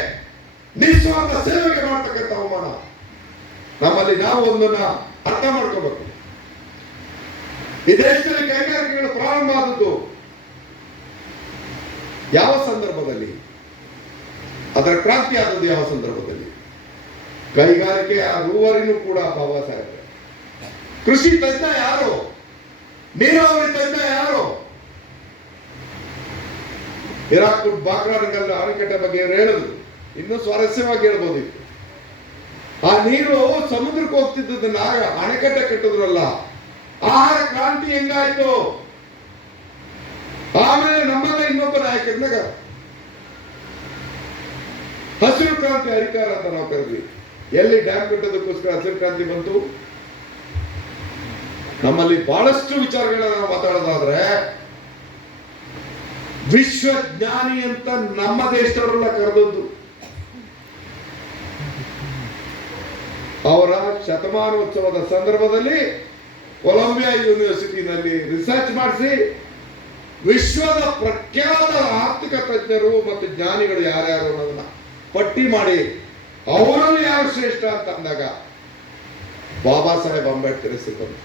ನಿಸ್ವಾರ್ಥ ಸೇವೆಗೆ ಮಾಡ್ತಕ್ಕಂಥ ಅವಮಾನ. ನಮ್ಮಲ್ಲಿ ನಾವು ಒಂದನ್ನ ಅರ್ಥ ಮಾಡ್ಕೋಬೇಕು. ಈ ದೇಶದಲ್ಲಿ ಕೈಗಾರಿಕೆಗಳು ಪ್ರಾರಂಭ ಆದದ್ದು ಯಾವ ಸಂದರ್ಭದಲ್ಲಿ? ಅದರ ಕ್ರಾಂತಿ ಆದದ್ದು ಯಾವ ಸಂದರ್ಭದಲ್ಲಿ? ಕೈಗಾರಿಕೆ ಆ ರೂವರಿನೂ ಕೂಡ ಬಾಬಾ ಸಾಹೇಬ್. ಕೃಷಿ ತಜ್ಞ ಯಾರು? ನೀರಾವರಿ ತಜ್ಞ ಯಾರು? ಹಿರಾಕುಡ್ ಬಾಕ್ರಾನಗಲ್ ಅಣೆಕಟ್ಟೆ ಬಗ್ಗೆ ಇವರು ಹೇಳಿದ್ರು, ಇನ್ನೂ ಸ್ವಾರಸ್ಯವಾಗಿ ಹೇಳ್ಬೋದಿತ್ತು. ಆ ನೀರು ಸಮುದ್ರಕ್ಕೆ ಹೋಗ್ತಿದ್ದದನ್ನ ಅಣೆಕಟ್ಟೆ ಕಟ್ಟಿದ್ರಲ್ಲ, ಆಹಾರ ಕ್ರಾಂತಿ ಹೆಂಗಾಯ್ತು? ಆಮೇಲೆ ನಮ್ಮಲ್ಲ ಇನ್ನೊಬ್ಬ ನಾಯಕನಾಗ ಹಸಿರು ಕ್ರಾಂತಿ ಅಧಿಕಾರ ಅಂತ ನಾವು ಕರೆದ್ವಿ. ಎಲ್ಲಿ ಡ್ಯಾಮ್ ಕಟ್ಟೋದಕ್ಕೋಸ್ಕರ ಹಸಿರು ಕ್ರಾಂತಿ ಬಂತು? ನಮ್ಮಲ್ಲಿ ಬಹಳಷ್ಟು ವಿಚಾರಗಳನ್ನ ನಾವು ಮಾತಾಡೋದಾದ್ರೆ, ವಿಶ್ವಜ್ಞಾನಿ ಅಂತ ನಮ್ಮ ದೇಶದವರೆಲ್ಲ ಕರೆದದ್ದು ಅವರ ಶತಮಾನೋತ್ಸವದ ಸಂದರ್ಭದಲ್ಲಿ ಕೊಲಂಬಿಯಾ ಯೂನಿವರ್ಸಿಟಿನಲ್ಲಿ ರಿಸರ್ಚ್ ಮಾಡಿಸಿ ವಿಶ್ವದ ಪ್ರಖ್ಯಾತ ಆರ್ಥಿಕ ತಜ್ಞರು ಮತ್ತು ಜ್ಞಾನಿಗಳು ಯಾರ್ಯಾರು ಅನ್ನೋದನ್ನ ಪಟ್ಟಿ ಮಾಡಿ ಅವರಲ್ಲಿ ಯಾರು ಶ್ರೇಷ್ಠ ಅಂತ ಅಂದಾಗ ಬಾಬಾ ಸಾಹೇಬ್ ಅಂಬೇಡ್ಕರ್ ಹೆಸರು ಬಂತು.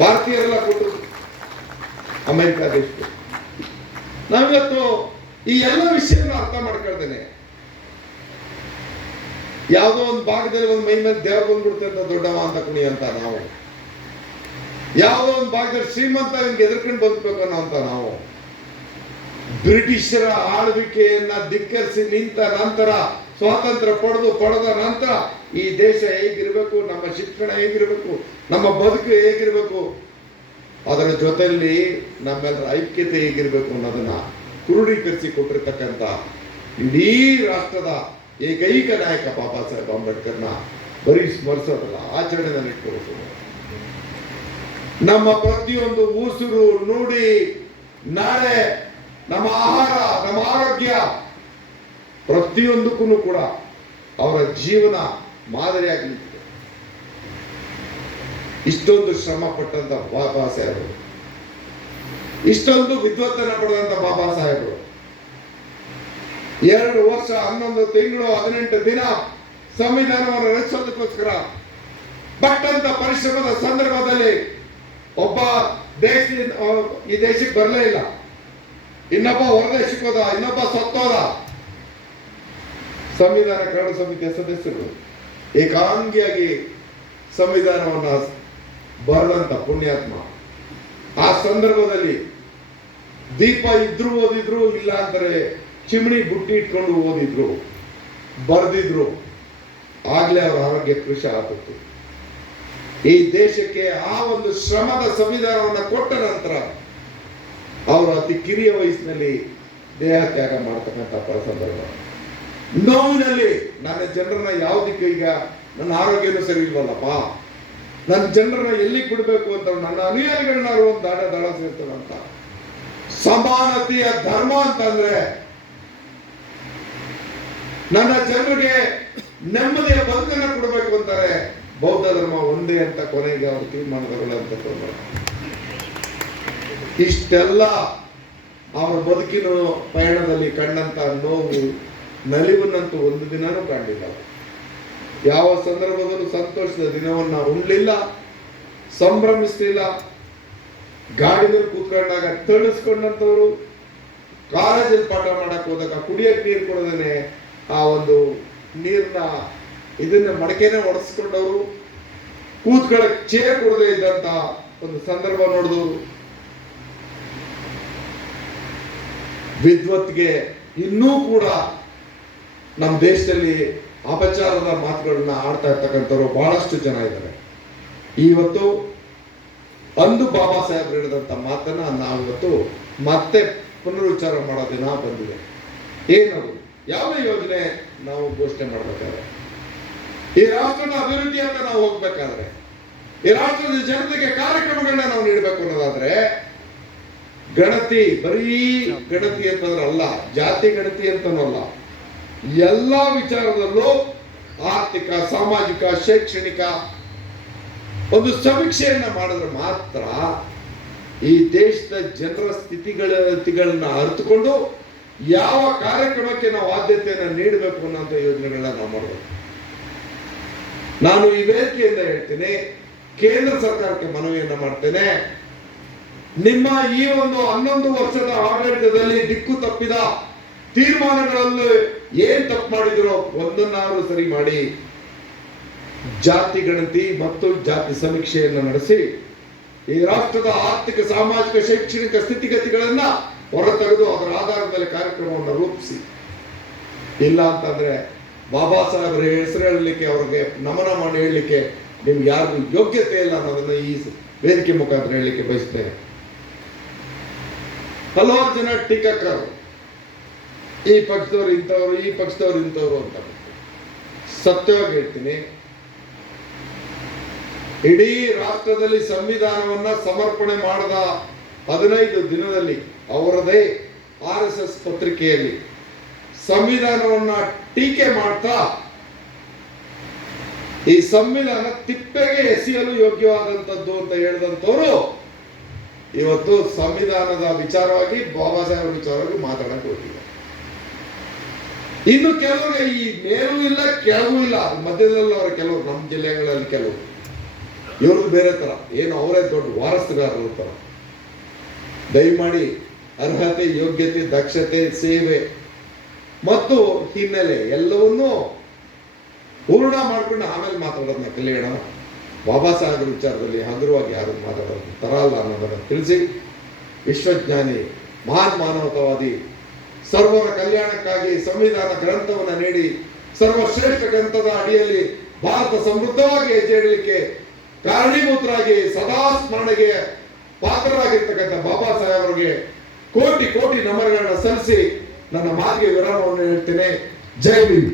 ಭಾರತೀಯರೆಲ್ಲ ಕೊಟ್ಟರು ಅಮೆರಿಕ ದೇಶಕ್ಕೆ. ನಾವಿವತ್ತು ಈ ಎಲ್ಲ ವಿಷಯಗಳನ್ನ ಅರ್ಥ ಮಾಡ್ಕೊಳ್ತೇನೆ. ಯಾವುದೋ ಒಂದು ಭಾಗದಲ್ಲಿ ಒಂದು ಮೈ ಮೇಲೆ ದೇವ್ರ ಬಂದ್ಬಿಡುತ್ತೆ ಅಂತ ದೊಡ್ಡವ ಅಂತ ಕುಣಿ ಅಂತ ನಾವು, ಯಾವುದೋ ಒಂದು ಭಾಗದಲ್ಲಿ ಶ್ರೀಮಂತ ಹಿಂಗೆ ಎದುರ್ಕೊಂಡು ಬದುಕಬೇಕು ಅನ್ನೋ ಅಂತ ನಾವು, ಬ್ರಿಟಿಷರ ಆಳ್ವಿಕೆಯನ್ನ ಧಿಕ್ಕರಿಸಿ ನಿಂತ ನಂತರ, ಸ್ವಾತಂತ್ರ್ಯ ಪಡೆದ ನಂತರ ಈ ದೇಶ ಹೇಗಿರ್ಬೇಕು, ನಮ್ಮ ಶಿಕ್ಷಣ ಹೇಗಿರ್ಬೇಕು, ನಮ್ಮ ಬದುಕು ಹೇಗಿರ್ಬೇಕು, ಅದರ ಜೊತೆಯಲ್ಲಿ ನಮ್ಮೆಲ್ಲರ ಐಕ್ಯತೆ ಹೇಗಿರ್ಬೇಕು ಅನ್ನೋದನ್ನ ಕ್ರೋಢೀಕರಿಸಿ ಕೊಟ್ಟಿರ್ತಕ್ಕಂಥ ಇಡೀ ರಾಷ್ಟ್ರದ ಏಕೈಕ ನಾಯಕ ಬಾಬಾ ಸಾಹೇಬ್ ಅಂಬೇಡ್ಕರ್ನ ಬರೀ ಸ್ಮರಿಸೋದಲ್ಲ, ಆಚರಣೆಯಲ್ಲಿ ಇಟ್ಕೊಳ್ಬೇಕು. ನಮ್ಮ ಪ್ರತಿಯೊಂದು ಉಸಿರು, ನುಡಿ, ನಾಳೆ, ನಮ್ಮ ಆಹಾರ, ನಮ್ಮ ಆರೋಗ್ಯ, ಪ್ರತಿಯೊಂದಕ್ಕೂ ಕೂಡ ಅವರ ಜೀವನ ಮಾದರಿಯಾಗಿ ನಿಂತಿದೆ. ಇಷ್ಟೊಂದು ಶ್ರಮ ಪಟ್ಟಂತ ಬಾಬಾ ಸಾಹೇಬರು, ಇಷ್ಟೊಂದು ವಿದ್ವತ್ತನ ಪಡೆದಂತ ಬಾಬಾ ಸಾಹೇಬರು 2 ವರ್ಷ 11 ತಿಂಗಳು 18 ದಿನ ಸಂವಿಧಾನವನ್ನು ರಚಿಸೋದಕ್ಕೋಸ್ಕರ ಪಟ್ಟಂತ ಪರಿಶ್ರಮದ ಸಂದರ್ಭದಲ್ಲಿ ಒಬ್ಬ ಈ ದೇಶಕ್ಕೆ ಬರಲೇ ಇಲ್ಲ, ಇನ್ನೊಬ್ಬ ಹೊರದೇಶಕ್ಕೆ ಹೋದ, ಇನ್ನೊಬ್ಬ ಸತ್ತೋದ. ಸಂವಿಧಾನ ಕರಡು ಸಮಿತಿಯ ಸದಸ್ಯರು ಏಕಾಂಗಿಯಾಗಿ ಸಂವಿಧಾನವನ್ನ ಬರೆದಂತ ಪುಣ್ಯಾತ್ಮ. ಆ ಸಂದರ್ಭದಲ್ಲಿ ದೀಪ ಇದ್ರು ಓದಿದ್ರು, ಇಲ್ಲ ಅಂದರೆ ಚಿಮಣಿ ಬುಟ್ಟಿ ಇಟ್ಕೊಂಡು ಓದಿದ್ರು, ಬರೆದಿದ್ರು. ಆಗ್ಲೇ ಅವರ ಆರೋಗ್ಯ ಕೃಷಿ ಆಗುತ್ತು. ಈ ದೇಶಕ್ಕೆ ಆ ಒಂದು ಶ್ರಮದ ಸಂವಿಧಾನವನ್ನು ಕೊಟ್ಟ ನಂತರ ಅವರು ಅತಿ ಕಿರಿಯ ವಯಸ್ಸಿನಲ್ಲಿ ದೇಹ ತ್ಯಾಗ ಮಾಡತಕ್ಕಂಥ ಸಂದರ್ಭ. ನೋವಿನಲ್ಲಿ ನನ್ನ ಜನರನ್ನ ಯಾವುದಕ್ಕೆ, ಈಗ ನನ್ನ ಆರೋಗ್ಯನೂ ಸರಿ ಇಲ್ವಲ್ಲಪ್ಪ, ನನ್ನ ಜನರನ್ನ ಎಲ್ಲಿಗೆ ಬಿಡಬೇಕು ಅಂತ ನನ್ನ ಅನುಯಾಯಿಗಳನ್ನ ಒಂದು ದಳ ಸೇರ್ತಾರಂತ. ಸಮಾನತೆಯ ಧರ್ಮ ಅಂತಂದ್ರೆ ನನ್ನ ಜನರಿಗೆ ನೆಮ್ಮದಿಯ ಬದುಕನ್ನು ಕೊಡಬೇಕು ಅಂತಾರೆ. ಬೌದ್ಧ ಧರ್ಮ ಒಂದೇ ಅಂತ ಕೊನೆಗೆ ಅವರು ತೀರ್ಮಾನಗಳು ಅಂತ ಇಷ್ಟೆಲ್ಲ ಅವರ ಬದುಕಿನ ಪಯಣದಲ್ಲಿ ಕಂಡಂತ ನೋವು ನಲಿವನ್ನಂತೂ ಒಂದು ದಿನನೂ ಕಂಡಿಲ್ಲ. ಯಾವ ಸಂದರ್ಭದಲ್ಲೂ ಸಂತೋಷದ ದಿನವನ್ನ ಉಣ್ಲಿಲ್ಲ, ಸಂಭ್ರಮಿಸಲಿಲ್ಲ. ಗಾಡಿನಲ್ಲಿ ಕೂತ್ಕೊಂಡಾಗ ತಳಿಸ್ಕೊಂಡಂತವ್ರು, ಕಾಲೇಜಲ್ಲಿ ಪಾಠ ಮಾಡಕ್ ಹೋದಾಗ ಕುಡಿಯಕ್ಕೆ ನೀರು ಕೊಡದೇನೆ ಆ ಒಂದು ನೀರ್ನ ಇದನ್ನ ಮಡಕೆನೆ ಒಡೆಸ್ಕೊಂಡವರು, ಕೂತ್ಕೊಳ್ಳಕ್ ಚೇರ್ ಕೊಡದೇ ಇದ್ದಂತ ಒಂದು ಸಂದರ್ಭ ನೋಡಿದವರು, ವಿದ್ವತ್ಗೆ ಇನ್ನೂ ಕೂಡ ನಮ್ಮ ದೇಶದಲ್ಲಿ ಅಪಚಾರದ ಮಾತುಗಳನ್ನ ಆಡ್ತಾ ಇರ್ತಕ್ಕಂಥವ್ರು ಬಹಳಷ್ಟು ಜನ ಇದ್ದಾರೆ. ಇವತ್ತು ಅಂದು ಬಾಬಾ ಸಾಹೇಬ್ರು ಹೇಳಿದಂತ ಮಾತನ್ನ ನಾವಿವತ್ತು ಮತ್ತೆ ಪುನರುಚ್ಚಾರ ಮಾಡೋ ದಿನ ಬಂದಿದೆ. ಏನದು? ಯಾವ ಯೋಜನೆ ನಾವು ಘೋಷಣೆ ಮಾಡ್ಬೇಕಾದ್ರೆ, ಈ ರಾಷ್ಟ್ರದ ಅಭಿವೃದ್ಧಿ ಅಂತ ನಾವು ಹೋಗ್ಬೇಕಾದ್ರೆ, ಈ ರಾಷ್ಟ್ರದ ಜನತೆಗೆ ಕಾರ್ಯಕ್ರಮಗಳನ್ನ ನಾವು ನೀಡಬೇಕು ಅನ್ನೋದಾದ್ರೆ, ಗಣತಿ ಬರೀ ಗಣತಿ ಅಂತಂದ್ರೆ ಅಲ್ಲ, ಜಾತಿ ಗಣತಿ ಅಂತನೂ ಅಲ್ಲ, ಎಲ್ಲಾ ವಿಚಾರದಲ್ಲೂ ಆರ್ಥಿಕ, ಸಾಮಾಜಿಕ, ಶೈಕ್ಷಣಿಕ ಒಂದು ಸಮೀಕ್ಷೆಯನ್ನ ಮಾಡಿದ್ರೆ ಮಾತ್ರ ಈ ದೇಶದ ಜನರ ಸ್ಥಿತಿಗಳನ್ನ ಅರಿತುಕೊಂಡು ಯಾವ ಕಾರ್ಯಕ್ರಮಕ್ಕೆ ನಾವು ಆದ್ಯತೆಯನ್ನು ನೀಡಬೇಕು ಅನ್ನೋಂಥ ಯೋಜನೆಗಳನ್ನ ನಾವು ಮಾಡಬೇಕು. ನಾನು ಈ ವೇದಿಕೆಯಿಂದ ಹೇಳ್ತೇನೆ, ಕೇಂದ್ರ ಸರ್ಕಾರಕ್ಕೆ ಮನವಿಯನ್ನ ಮಾಡ್ತೇನೆ, ನಿಮ್ಮ ಈ ಒಂದು 11 ವರ್ಷದ ಆಡಳಿತದಲ್ಲಿ ದಿಕ್ಕು ತಪ್ಪಿದ ತೀರ್ಮಾನಗಳಲ್ಲಿ ಏನ್ ತಪ್ಪು ಮಾಡಿದ್ರು ಒಂದನ್ನಾದ್ರೂ ಸರಿ ಮಾಡಿ ಜಾತಿ ಗಣತಿ ಮತ್ತು ಜಾತಿ ಸಮೀಕ್ಷೆಯನ್ನು ನಡೆಸಿ ಈ ರಾಷ್ಟ್ರದ ಆರ್ಥಿಕ, ಸಾಮಾಜಿಕ, ಶೈಕ್ಷಣಿಕ ಸ್ಥಿತಿಗತಿಗಳನ್ನ ಹೊರತೆಗೆದು ಅದರ ಆಧಾರದ ಮೇಲೆ ಕಾರ್ಯಕ್ರಮವನ್ನು ರೂಪಿಸಿ. ಇಲ್ಲ ಅಂತಂದ್ರೆ ಬಾಬಾ ಸಾಹೇಬರ ಹೆಸರು ಹೇಳಲಿಕ್ಕೆ, ಅವ್ರಿಗೆ ನಮನ ಮಾಡಿ ಹೇಳಲಿಕ್ಕೆ ನಿಮ್ಗೆ ಯಾರಿಗೂ ಯೋಗ್ಯತೆ ಇಲ್ಲ ಅನ್ನೋದನ್ನ ಈ ವೇದಿಕೆ ಮುಖಾಂತರ ಹೇಳಲಿಕ್ಕೆ ಬಯಸ್ತೇನೆ. ಹಲವಾರು ಜನ ಟೀಕಾಕಾರರು ಈ ಪಕ್ಷದವ್ರು ಇಂಥವ್ರು, ಈ ಪಕ್ಷದವ್ರು ಇಂಥವ್ರು ಅಂತ. ಸತ್ಯವಾಗಿ ಹೇಳ್ತೀನಿ, ಇಡೀ ರಾಷ್ಟ್ರದಲ್ಲಿ ಸಂವಿಧಾನವನ್ನ ಸಮರ್ಪಣೆ ಮಾಡದ 15 ದಿನದಲ್ಲಿ ಅವರದೇ RSS ಪತ್ರಿಕೆಯಲ್ಲಿ ಸಂವಿಧಾನವನ್ನ ಟೀಕೆ ಮಾಡ್ತಾ ಈ ಸಂವಿಧಾನ ತಿಪ್ಪೆಗೆ ಎಸೆಯಲು ಯೋಗ್ಯವಾದಂಥದ್ದು ಅಂತ ಹೇಳಿದಂಥವ್ರು ಇವತ್ತು ಸಂವಿಧಾನದ ವಿಚಾರವಾಗಿ, ಬಾಬಾ ಸಾಹೇಬ್ ವಿಚಾರವಾಗಿ ಮಾತಾಡಕ್ಕೆ ಹೋಗಿದ್ದಾರೆ. ಇನ್ನು ಕೆಲವರಿಗೆ ಈ ಮೇಲೂ ಇಲ್ಲ ಕೆಳಗೂ ಇಲ್ಲ, ಮಧ್ಯದಲ್ಲಿ ಅವರ ಕೆಲವರು, ನಮ್ಮ ಜಿಲ್ಲೆಗಳಲ್ಲಿ ಕೆಲವರು, ಇವ್ರದ್ದು ಬೇರೆ ತರ, ಏನು ಅವರೇ ದೊಡ್ಡ ವಾರಸುಗಾರರ ತರ. ದಯಮಾಡಿ ಅರ್ಹತೆ, ಯೋಗ್ಯತೆ, ದಕ್ಷತೆ, ಸೇವೆ ಮತ್ತು ಹಿನ್ನೆಲೆ ಎಲ್ಲವನ್ನೂ ಪೂರ್ಣ ಮಾಡ್ಕೊಂಡು ಆಮೇಲೆ ಮಾತಾಡೋದನ್ನ ಕಲಿಯೋಣ. ಬಾಬಾ ಸಾಹೇಬ್ರ ವಿಚಾರದಲ್ಲಿ ಹಗುರವಾಗಿ ಯಾರು ಮಾತಾಡೋದು ತರ ಅಲ್ಲ ಅನ್ನೋದನ್ನು ತಿಳಿಸಿ, ವಿಶ್ವಜ್ಞಾನಿ, ಮಹಾನ್ ಮಾನವತಾವಾದಿ, ಸರ್ವರ ಕಲ್ಯಾಣಕ್ಕಾಗಿ ಸಂವಿಧಾನ ಗ್ರಂಥವನ್ನು ನೀಡಿ ಸರ್ವಶ್ರೇಷ್ಠ ಗ್ರಂಥದ ಅಡಿಯಲ್ಲಿ ಭಾರತ ಸಮೃದ್ಧವಾಗಿ ಹೆಜ್ಜೆ ಇಡಲಿಕ್ಕೆ ಕಾರಣೀಭೂತರಾಗಿ ಸದಾ ಸ್ಮರಣೆಗೆ ಪಾತ್ರರಾಗಿರ್ತಕ್ಕಂಥ ಬಾಬಾ ಸಾಹೇಬರಿಗೆ ಕೋಟಿ ಕೋಟಿ ನಮನಗಳನ್ನ ಸಲ್ಲಿಸಿ ನನ್ನ ಮಾತಿಗೆ ವಿರಾಮವನ್ನು ಹೇಳ್ತೇನೆ. ಜೈ ಭೀಮ್.